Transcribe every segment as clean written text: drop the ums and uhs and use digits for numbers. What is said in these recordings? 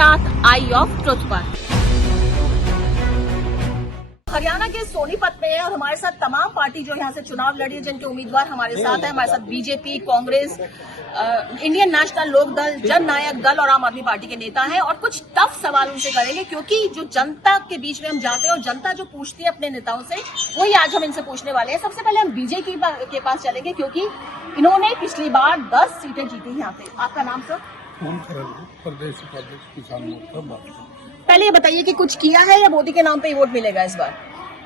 साथ आई of truth पर। हरियाणा के सोनीपत में है और हमारे साथ तमाम पार्टी जो यहाँ से चुनाव लड़ी है, जिनके उम्मीदवार हमारे साथ हैं। हमारे साथ बीजेपी, कांग्रेस, इंडियन नेशनल लोक दल, जन नायक दल और आम आदमी पार्टी के नेता हैं और कुछ टफ सवाल उनसे करेंगे, क्योंकि जो जनता के बीच में हम जाते हैं और जनता जो पूछती है अपने नेताओं से, वही आज हम इनसे पूछने वाले हैं। सबसे पहले हम बीजेपी के पास चलेंगे, क्योंकि इन्होंने पिछली बार 10 सीटें जीती यहाँ पे। आपका नाम सर? प्रदेश उपाध्यक्ष किसान मोर्चा। पहले ये बताइए कि कुछ किया है या मोदी के नाम पे ही वोट मिलेगा इस बार?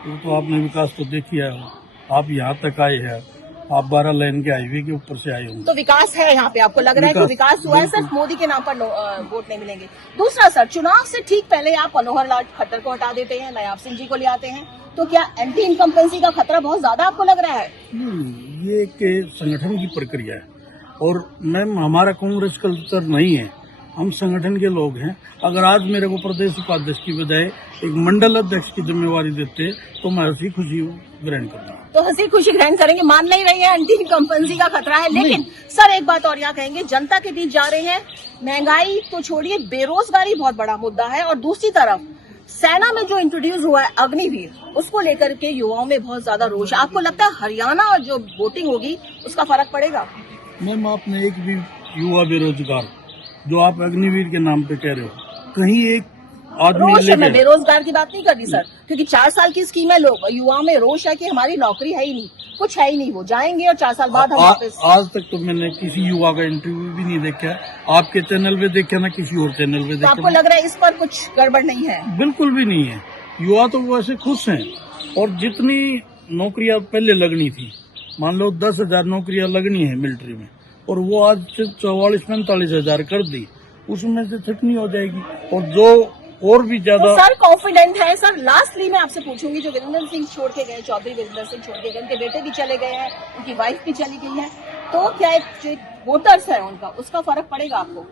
वो तो आपने विकास तो देखी है, आप यहाँ तक आए हैं, आप 12 लाइन के हाईवे के ऊपर से आए होंगे। तो विकास है यहाँ पे, आपको लग रहा है कि विकास हुआ है, सिर्फ मोदी के नाम पर वोट नहीं मिलेंगे। दूसरा सर, चुनाव से ठीक पहले आप मनोहर लाल खट्टर को हटा देते हैं, नायाब सिंह जी को ले आते हैं, तो क्या एंटी इनकम्बेंसी का खतरा बहुत ज्यादा आपको लग रहा है? ये एक संगठन की प्रक्रिया है और मैम हमारा कांग्रेस कल्चर नहीं है, हम संगठन के लोग हैं। अगर आज मेरे को प्रदेश उपाध्यक्ष की बजाय एक मंडल अध्यक्ष की जिम्मेवारी देते तो मैं हंसी खुशी ग्रहण करता। तो हंसी खुशी ग्रहण करेंगे, मान नहीं रही है एंटी इनकम्बेंसी का खतरा है। लेकिन सर एक बात और यहाँ कहेंगे, जनता के बीच जा रहे हैं, महंगाई तो छोड़िए, बेरोजगारी बहुत बड़ा मुद्दा है और दूसरी तरफ सेना में जो इंट्रोड्यूस हुआ है अग्निवीर, उसको लेकर के युवाओं में बहुत ज्यादा रोष। आपको लगता है हरियाणा और जो वोटिंग होगी उसका फर्क पड़ेगा? मैम आपने एक भी युवा बेरोजगार जो आप अग्निवीर के नाम पे कह रहे हो, कहीं एक आदमी रोष है? मैं बेरोजगार की बात नहीं कर रही सर, क्योंकि 4 साल की स्कीम है, लोग युवाओं में रोष है कि हमारी नौकरी है ही नहीं, कुछ है ही नहीं, वो जाएंगे और 4 साल बाद हम वापस। आज तक तो मैंने किसी युवा का इंटरव्यू भी नहीं देखा, आपके चैनल पे देखा ना किसी और चैनल पे देखा। तो आपको लग रहा है इस पर कुछ गड़बड़ नहीं है? बिल्कुल भी नहीं है, युवा तो वैसे खुश हैं और जितनी नौकरियां पहले लगनी थी, मान लो 10,000 नौकरियां लगनी है मिलिट्री में, और वो आज 44-45 हजार कर दी, उसमें से छटनी हो जाएगी और जो और भी ज्यादा। तो सर कॉन्फिडेंट है सर? लास्टली मैं आपसे पूछूंगी, जो वीरेंद्र सिंह छोड़ के गए, चौधरी वीरेंद्र सिंह छोड़ के गए, उनके बेटे भी चले गए हैं, उनकी वाइफ भी चली गई है, तो क्या जो वोटर्स है उनका, उसका फर्क पड़ेगा आपको?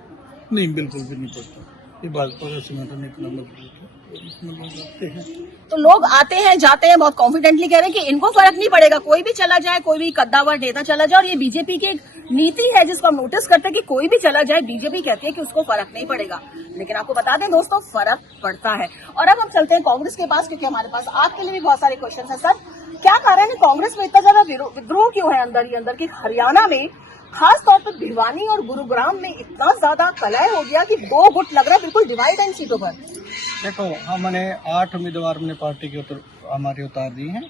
नहीं, बिल्कुल भी नहीं पड़ता। ये भाजपा का संगठन इतना मजबूत है, इसमें लोग आते हैं, तो लोग आते हैं जाते हैं, बहुत कॉन्फिडेंटली कह रहे हैं कि इनको फर्क नहीं पड़ेगा, कोई भी चला जाए, कोई भी कद्दावर नेता चला जाए। और ये बीजेपी की एक नीति है जिसको हम नोटिस करते हैं कि कोई भी चला जाए, बीजेपी कहती है कि उसको फर्क नहीं पड़ेगा। लेकिन आपको बता दें दोस्तों, फर्क पड़ता है। और अब हम चलते हैं कांग्रेस के पास, क्योंकि हमारे पास आपके लिए भी बहुत सारे क्वेश्चन है। सर क्या कारण है कांग्रेस में इतना ज्यादा विद्रोह क्यों है अंदर ही अंदर, की हरियाणा में खास तौर पर भिवानी और गुरुग्राम में इतना ज्यादा कलह हो गया कि 2 गुट लग रहा है, बिल्कुल डिवाइड है इन सीटों पर? देखो, हमने 8 उम्मीदवार अपने पार्टी के हमारे उतार दी हैं,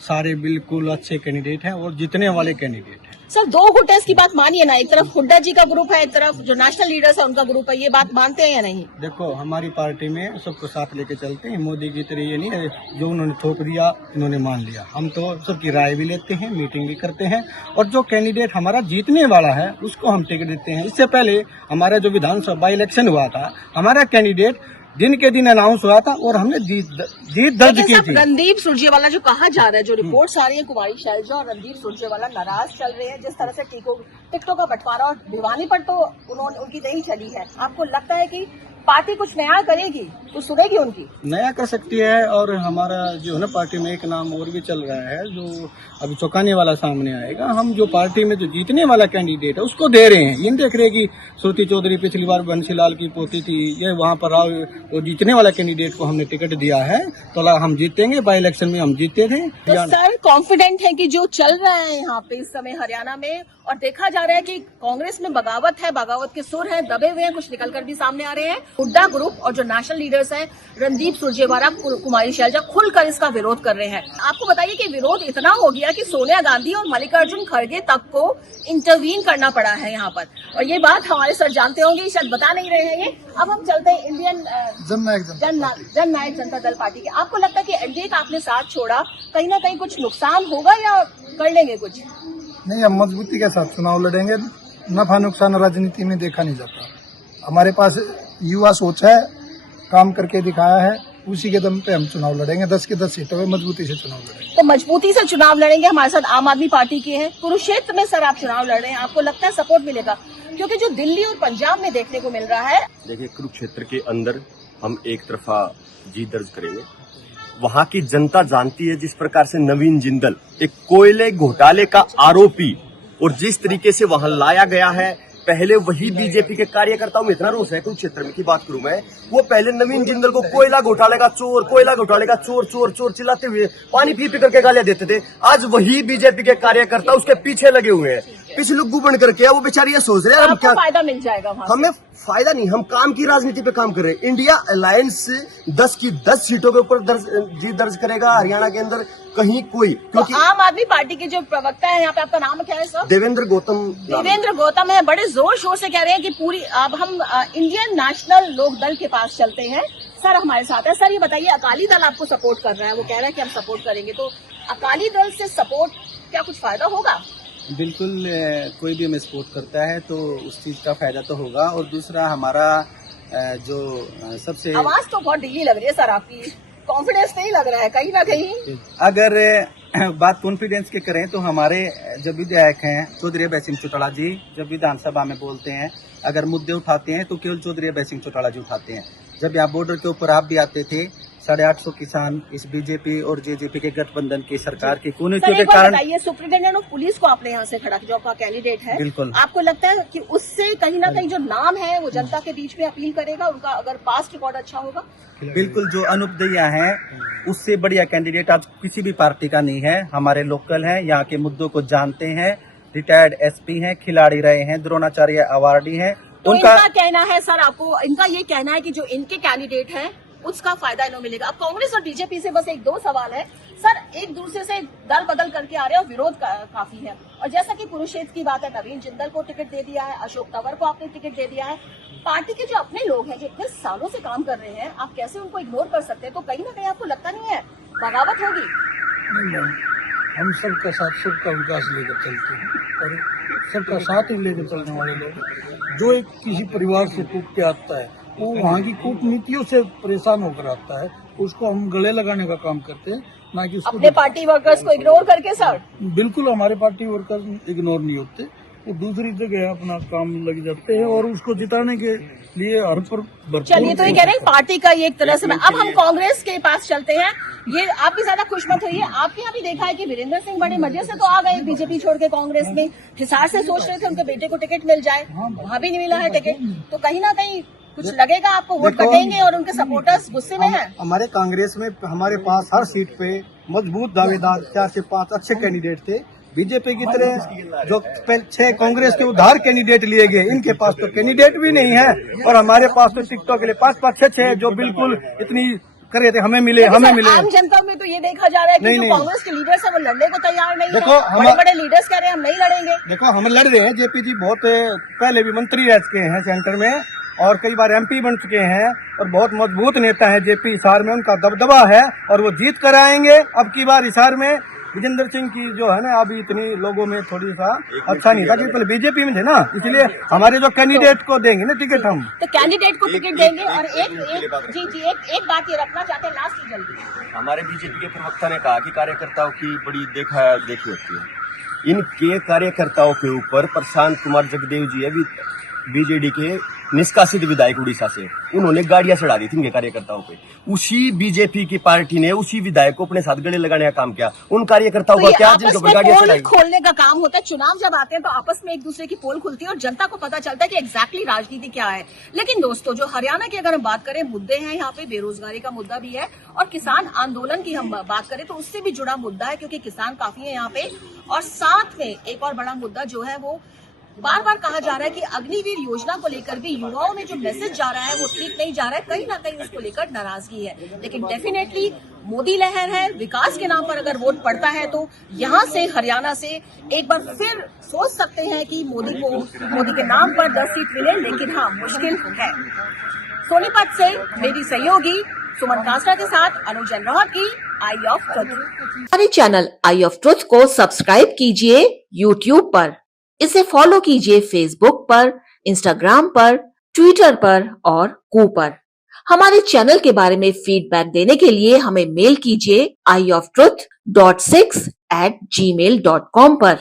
सारे बिल्कुल अच्छे कैंडिडेट हैं और जीतने वाले कैंडिडेट हैं। सर 2 गुट है, इसकी बात मानिए ना, एक तरफ हुड्डा जी का ग्रुप है, एक तरफ जो नेशनल लीडर्स है उनका ग्रुप है, ये बात मानते हैं या नहीं? देखो, हमारी पार्टी में सबको साथ लेके चलते हैं, मोदी की तरह ये नहीं है जो उन्होंने थोप दिया इन्होंने मान लिया। हम तो सबकी राय भी लेते हैं, मीटिंग भी करते हैं और जो कैंडिडेट हमारा जीतने वाला है उसको हम टिकट देते हैं। इससे पहले हमारा जो विधानसभा इलेक्शन हुआ था, हमारा कैंडिडेट दिन के दिन अनाउंस हुआ था और हमने जीत दर्ज की थी। रणदीप सुरजेवाला जो कहा जा रहा है, जो रिपोर्ट्स आ रही है, कुमारी शैलजा और रणदीप सुरजेवाला नाराज चल रहे हैं जिस तरह से टिकटों का बंटवारा, और भिवानी पर तो उनकी नहीं चली है। आपको लगता है कि पार्टी कुछ नया करेगी तो सुनेगी उनकी? नया कर सकती है। और हमारा जो है ना पार्टी में एक नाम और भी चल रहा है जो अभी चौंकाने वाला सामने आएगा। हम जो पार्टी में जो जीतने वाला कैंडिडेट है उसको दे रहे हैं, ये देख रहे कि श्रुति चौधरी पिछली बार बंसीलाल की पोती थी, ये वहाँ पर आओ, तो जीतने वाला कैंडिडेट को हमने टिकट दिया है, तो हम जीतेंगे। बाई इलेक्शन में हम जीते थे। तो सर कॉन्फिडेंट है कि जो चल रहा है यहाँ पे इस समय हरियाणा में, और देखा जा रहा है कि कांग्रेस में बगावत है, बगावत के सुर हैं, दबे हुए हैं, कुछ निकलकर भी सामने आ रहे हैं। हुड्डा ग्रुप और जो नेशनल लीडर्स हैं, रणदीप सुरजेवाला, कुमारी शैलजा, खुलकर इसका विरोध कर रहे हैं। आपको बताइए कि विरोध इतना हो गया कि सोनिया गांधी और मल्लिकार्जुन खड़गे तक को इंटरवीन करना पड़ा है यहाँ पर, और ये बात हमारे सर जानते होंगे, शायद बता नहीं रहे हैं ये। अब हम चलते हैं इंडियन जन नायक जनता दल पार्टी के। आपको लगता है कि एनडीए का आपने साथ छोड़ा, कहीं ना कहीं कुछ नुकसान होगा या कर लेंगे कुछ? नहीं, हम मजबूती के साथ चुनाव लड़ेंगे। नफा नुकसान राजनीति में देखा नहीं जाता। हमारे पास युवा सोच है, काम करके दिखाया है, उसी के दम पे हम चुनाव लड़ेंगे। 10 की 10 सीटों में मजबूती से चुनाव लड़ेंगे। तो मजबूती से चुनाव लड़ेंगे। हमारे साथ आम आदमी पार्टी के हैं, कुरुक्षेत्र में सर आप चुनाव लड़ रहे हैं, आपको लगता है सपोर्ट मिलेगा? क्योंकि जो दिल्ली और पंजाब में देखने को मिल रहा है, देखिए कुरुक्षेत्र के अंदर हम एक तरफा जीत दर्ज करेंगे। वहां की जनता जानती है जिस प्रकार से नवीन जिंदल एक कोयले घोटाले का आरोपी, और जिस तरीके से वहां लाया गया है, पहले वही बीजेपी के कार्यकर्ताओं में इतना रोष है, कुरुक्षेत्र में की बात करूं मैं, वो पहले नवीन जिंदल को कोयला घोटाले का चोर, कोयला घोटाले का चोर चोर चोर चिल्लाते हुए पानी पी करके गालियां देते थे। आज वही बीजेपी के कार्यकर्ता उसके पीछे लगे हुए हैं, पीछे लुग्गू बन करके। वो बेचारी ये सोच रहे हैं हम क्या फायदा मिल जाएगा वहां से? हमें फायदा नहीं, हम काम की राजनीति पे काम कर रहे हैं। इंडिया अलायंस 10 की 10 सीटों के ऊपर जीत दर्ज करेगा हरियाणा के अंदर, कहीं कोई, क्योंकि तो आम आदमी पार्टी के जो प्रवक्ता है यहाँ पे, आपका नाम क्या है सर? देवेंद्र गौतम। देवेंद्र गौतम है, बड़े जोर शोर से कह रहे हैं कि पूरी अब हम इंडियन नेशनल लोक दल के पास चलते हैं। सर हमारे साथ है। सर ये बताइए, अकाली दल आपको सपोर्ट कर रहा है, वो कह रहा है कि हम सपोर्ट करेंगे, तो अकाली दल से सपोर्ट क्या कुछ फायदा होगा? बिल्कुल, कोई भी हमें सपोर्ट करता है तो उस चीज का फायदा तो होगा। और दूसरा हमारा जो सबसे आवाज तो बहुत ढीली लग रही है सर आपकी, कॉन्फिडेंस नहीं लग रहा है कहीं ना कहीं। अगर बात कॉन्फिडेंस की करें तो हमारे जो विधायक हैं चौधरी अभय सिंह चौटाला जी, जब विधानसभा में बोलते हैं, अगर मुद्दे उठाते हैं तो केवल चौधरी अभय सिंह चौटाला जी उठाते हैं। जब यहाँ बॉर्डर के ऊपर आप भी आते थे, 850 किसान इस बीजेपी और जेजेपी के गठबंधन की सरकार की कुनीतियों के कारण। बताइए, सुप्रिंटेंडेंट ऑफ पुलिस को आपने यहाँ से खड़ा किया, जो आपका कैंडिडेट है, बिल्कुल, आपको लगता है कि उससे कहीं ना कहीं जो नाम है वो जनता के बीच में अपील करेगा, उनका अगर पास्ट रिकॉर्ड अच्छा होगा? बिल्कुल, जो अनूप दहिया है उससे बढ़िया कैंडिडेट आज किसी भी पार्टी का नहीं है। हमारे लोकल हैं, यहाँ के मुद्दों को जानते हैं, रिटायर्ड एसपी हैं, खिलाड़ी रहे हैं, द्रोणाचार्य अवार्डी हैं। तो इनका कहना है सर, आपको इनका ये कहना है कि जो इनके कैंडिडेट हैं उसका फायदा इन्हें मिलेगा। अब कांग्रेस और बीजेपी से बस एक दो सवाल है सर, एक दूसरे से दल बदल करके आ रहे हैं और विरोध काफी है। और जैसा कि कुरुक्षेत्र की बात है, नवीन जिंदल को टिकट दे दिया है, अशोक तंवर को आपने टिकट दे दिया है। पार्टी के जो अपने लोग हैं, जो इतने सालों से काम कर रहे हैं, आप कैसे उनको इग्नोर कर सकते हैं? तो कहीं ना कहीं आपको लगता नहीं है बगावत होगी? नहीं, हम सबका साथ, सबका विकास लेकर चलते हैं और सबका साथ ही लेकर चलने वाले लोग। जो एक किसी परिवार से टूट के आता है, वो वहाँ की कूटनीतियों से परेशान होकर आता है, उसको हम गले लगाने का काम करते हैं, ना कि उसको अपने पार्टी वर्कर्स को इग्नोर करके। सर बिल्कुल, हमारे पार्टी वर्कर्स इग्नोर नहीं होते, वो दूसरी जगह अपना काम लग जाते हैं और उसको जिताने के लिए हर पर। चलिए, तो ये कह रहे हैं पार्टी का ये एक तरह से। अब हम कांग्रेस के पास चलते हैं। ये आप भी ज्यादा खुश मत होइए, आपके यहाँ भी देखा है कि वीरेंद्र सिंह बड़े मजे से तो आ गए बीजेपी छोड़ के कांग्रेस में। हिसार से सोच रहे थे उनके बेटे को टिकट मिल जाए, वहाँ भी नहीं मिला है टिकट। तो कहीं ना कहीं कुछ लगेगा आपको, वोट कटेंगे और उनके सपोर्टर्स गुस्से में हैं। हमारे कांग्रेस में हमारे पास हर सीट पे मजबूत दावेदार 4 से 5 अच्छे कैंडिडेट थे। बीजेपी की तरह जो 6 कांग्रेस के उधार कैंडिडेट लिए गए, इनके पास तो कैंडिडेट भी नहीं है। और हमारे पास तो टिकटॉक के लिए 5-5, 6-6 जो बिल्कुल इतनी कर रहे थे, हमें मिले। आम जनता में तो ये देखा जा रहा है कि जो कांग्रेस के लीडर्स है वो लड़ने को तैयार नहीं है। बड़े बड़े लीडर्स कह रहे हैं हम नहीं लड़ेंगे। देखो, हम लड़ रहे हैं। जेपी जी बहुत पहले भी मंत्री रह चुके हैं सेंटर में और कई बार एमपी बन चुके हैं और बहुत मजबूत नेता है जेपी। हिसार में उनका दबदबा है और वो जीत कर आएंगे। अब की बार हिसार में विजेंद्र सिंह की जो है ना, अभी इतनी लोगों में थोड़ी सा अच्छा नहीं था, क्योंकि पहले बीजेपी में थे ना, इसलिए हमारे जो कैंडिडेट को देंगे ना टिकट, हम तो कैंडिडेट को टिकट देंगे। और एक बात ये रखना चाहते हैं लास्ट की, जल्दी। हमारे बीजेपी के प्रवक्ता ने कहा कि कार्यकर्ताओं की बड़ी देखा देखी होती है। इनके कार्यकर्ताओं के ऊपर प्रशांत कुमार जगदेव जी है, बीजेडी के निष्कासित विधायक उड़ीसा से, उन्होंने गाड़ियां चढ़ा दी थी इनके कार्यकर्ताओं पे। उसी बीजेपी की पार्टी ने उसी विधायक को अपने साथ गले लगाने का काम किया। उन कार्यकर्ताओं तो का क्या गाड़ियां चढ़ाई? खोलने का काम होता है। चुनाव जब आते हैं तो आपस में एक दूसरे की पोल खुलती है और जनता को पता चलता है कि एग्जैक्टली राजनीति क्या है। लेकिन दोस्तों, जो हरियाणा की अगर हम बात करें, मुद्दे हैं यहाँ पे, बेरोजगारी का मुद्दा भी है और किसान आंदोलन की हम बात करें तो उससे भी जुड़ा मुद्दा है, क्योंकि किसान काफी है यहाँ पे। और साथ में एक और बड़ा मुद्दा जो है, वो बार बार कहा जा रहा है कि अग्निवीर योजना को लेकर भी युवाओं में जो मैसेज जा रहा है वो ठीक नहीं जा रहा है, कहीं ना कहीं उसको लेकर नाराजगी है। लेकिन डेफिनेटली मोदी लहर है, विकास के नाम पर अगर वोट पड़ता है तो यहाँ से, हरियाणा से एक बार फिर सोच सकते हैं कि मोदी के नाम पर 10 सीट मिले। लेकिन हाँ, मुश्किल है। सोनीपत से मेरी सहयोगी सुमन कांसरा के साथ अनुज अग्रवाल की आई ऑफ ट्रुथ। हमारे चैनल आई ऑफ ट्रुथ को सब्सक्राइब कीजिए YouTube पर, इसे फॉलो कीजिए Facebook पर, Instagram पर, Twitter पर और कू पर। हमारे चैनल के बारे में फीडबैक देने के लिए हमें मेल कीजिए ioftruth.6@gmail.com पर।